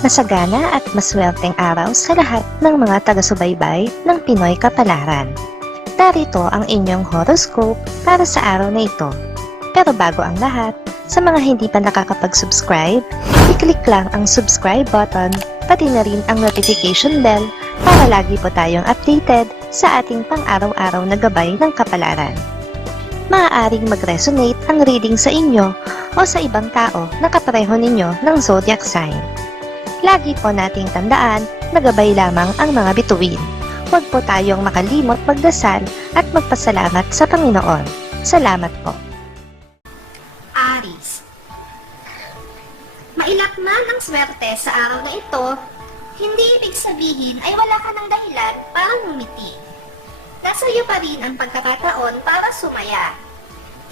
Masagana at maswerteng araw sa lahat ng mga taga-subaybay ng Pinoy Kapalaran. Narito ang inyong horoscope para sa araw na ito. Pero bago ang lahat, sa mga hindi pa nakakapag-subscribe, i-click lang ang subscribe button, pati na rin ang notification bell para lagi po tayong updated sa ating pang-araw-araw na gabay ng kapalaran. Maaaring mag-resonate ang reading sa inyo o sa ibang tao na kapareho ninyo ng zodiac sign. Lagi po nating tandaan na gabay lamang ang mga bituin. Huwag po tayong makalimot magdasal at magpasalamat sa Panginoon. Salamat po. Aries. Mailap man ang swerte sa araw na ito, hindi ibig sabihin ay wala ka ng dahilan para ngumiti. Nasa iyo pa rin ang pagkakataon para sumaya.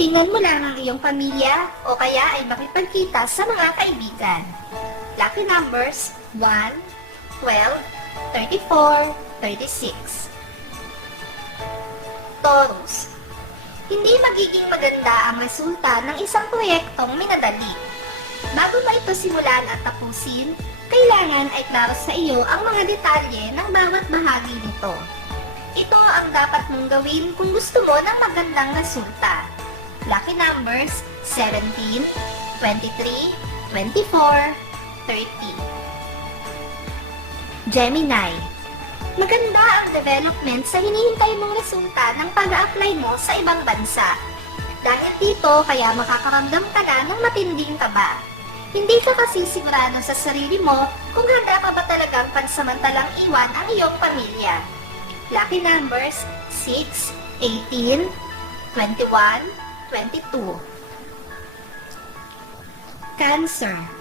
Tingnan mo lang ang iyong pamilya o kaya ay makipagkita sa mga kaibigan. Lucky numbers 1, 12, 34, 36. Taurus. Hindi magiging maganda ang resulta ng isang proyektong minadali. Bago ba ito simulan at tapusin, kailangan ay klaro sa iyo ang mga detalye ng bawat bahagi nito. Ito ang dapat mong gawin kung gusto mo ng magandang resulta. Lucky numbers 17, 23, 24, 30. Gemini. Maganda ang development sa hinihintay mong resulta ng pag-a-apply mo sa ibang bansa. Dahil dito, kaya makakaramdam ka na ng matinding kaba. Hindi ka kasi sigurado sa sarili mo kung handa ka ba talagang pansamantalang iwan ang iyong pamilya. Lucky numbers 6, 18, 21, 22. Cancer.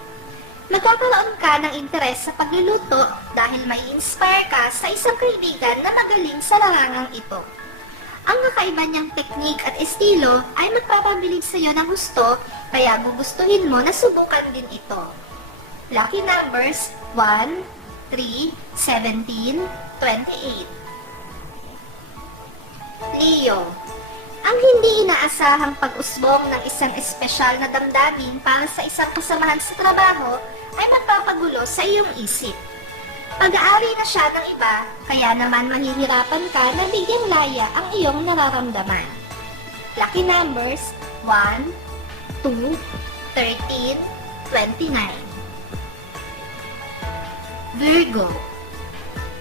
Magkakaroon ka ng interes sa pagluluto dahil may inspire ka sa isang kaibigan na magaling sa larangang ito. Ang kakaiba niyang teknik at estilo ay magpapabilib sa iyo ng gusto, kaya gugustuhin mo na subukan din ito. Lucky numbers 1, 3, 17, 28. Leo. Ang hindi inaasahang pag-usbong ng isang espesyal na damdamin para sa isang kasamahan sa trabaho ay magpapagulo sa iyong isip. Pag-aari na siya ng iba, kaya naman mahihirapan ka na bigyang laya ang iyong nararamdaman. Lucky numbers 1, 2, 13, 29. Virgo.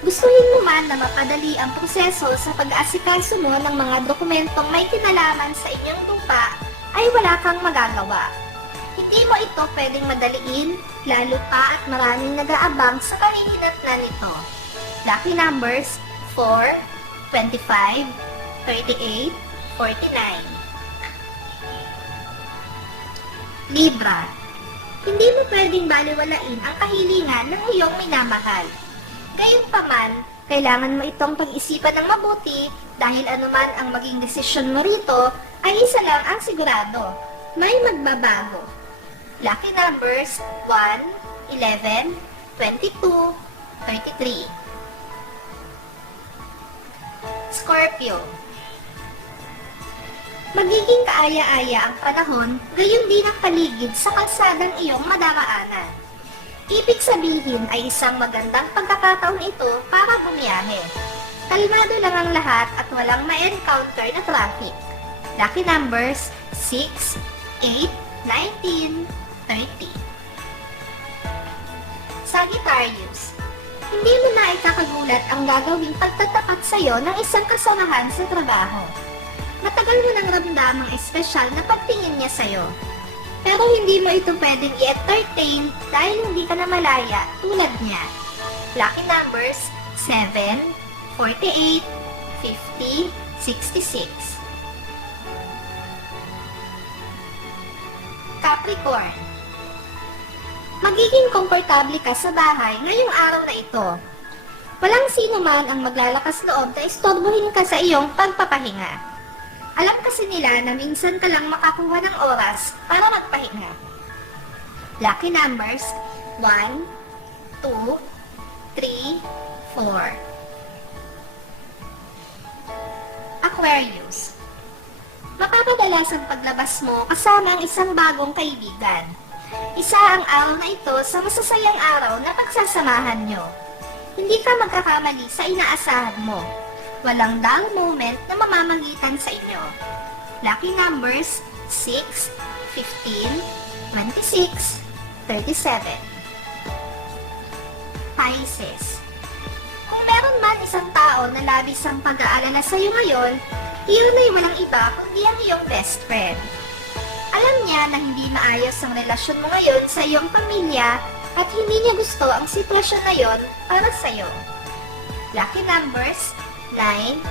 Gustuhin mo man na mapadali ang proseso sa pag-aasikaso mo ng mga dokumentong may kinalaman sa inyong lupa, ay wala kang magagawa. Hindi mo ito pwedeng madaliin, lalo pa at maraming nag-aabang sa kahihinatnan nito. Lucky numbers 4, 25, 38, 49. Libra. Hindi mo pwedeng baliwalain ang kahilingan ng iyong minamahal. Gayunpaman, kailangan mo itong pag-isipan ng mabuti dahil anuman ang maging desisyon mo rito ay isa lang ang sigurado, may magbabago. Lucky numbers 1, 11, 22, 33. Scorpio. Magiging kaaya-aya ang panahon, gayon din ang paligid sa kalsadang iyong madaraanan. Ibig sabihin ay isang magandang pagkakataon ito para bumiyahe. Kalmado lang ang lahat at walang ma-encounter na traffic. Lucky numbers 6, 8, 19, 30. Sagittarius. Hindi mo na ikakagulat ang gagawing pagtatapat sa iyo ng isang kasamahan sa trabaho. Matagal mo nang ramdamang espesyal na pagtingin niya sa iyo. Pero hindi mo ito pwedeng i-entertain dahil hindi ka na malaya tulad niya. Lucky numbers 7, 48, 50, 66. Capricorn. Magiging komportable ka sa bahay ngayong araw na ito. Walang sino man ang maglalakas loob na istorbohin ka sa iyong pagpapahinga. Alam kasi nila na minsan ka lang makakuha ng oras para magpahinga. Lucky numbers 1, 2, 3, 4. Aquarius. Mapapadalas ang paglabas mo kasama ang isang bagong kaibigan. Isa ang araw na ito sa masasayang araw na pagsasamahan nyo. Hindi ka magkakamali sa inaasahan mo. Walang dull moment na mamamagitan sa inyo. Lucky numbers 6, 15, 26, 37. Pisces. Kung meron man isang tao na labis ang pag-aalala sa iyo ngayon, iyon ay walang iba kundi ang iyong best friend. Alam niya na hindi maayos ang relasyon mo ngayon sa iyong pamilya at hindi niya gusto ang sitwasyon na yon para sa iyo. Lucky numbers 9,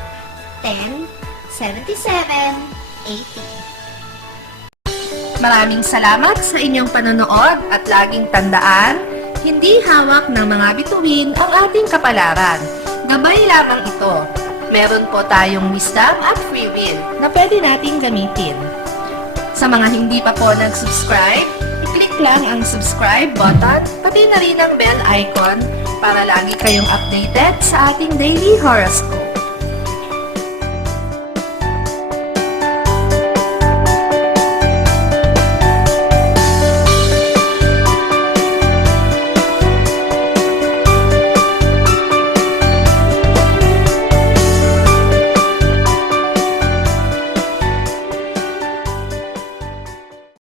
10, 77, 80. Maraming salamat sa inyong panonood at laging tandaan, hindi hawak ng mga bituin ang ating kapalaran. Gabay lamang ito. Meron po tayong wisdom at free will na pwede nating gamitin. Sa mga hindi pa po nag-subscribe, i-click lang ang subscribe button, pati na rin ang bell icon para lagi kayong updated sa ating daily horoscope.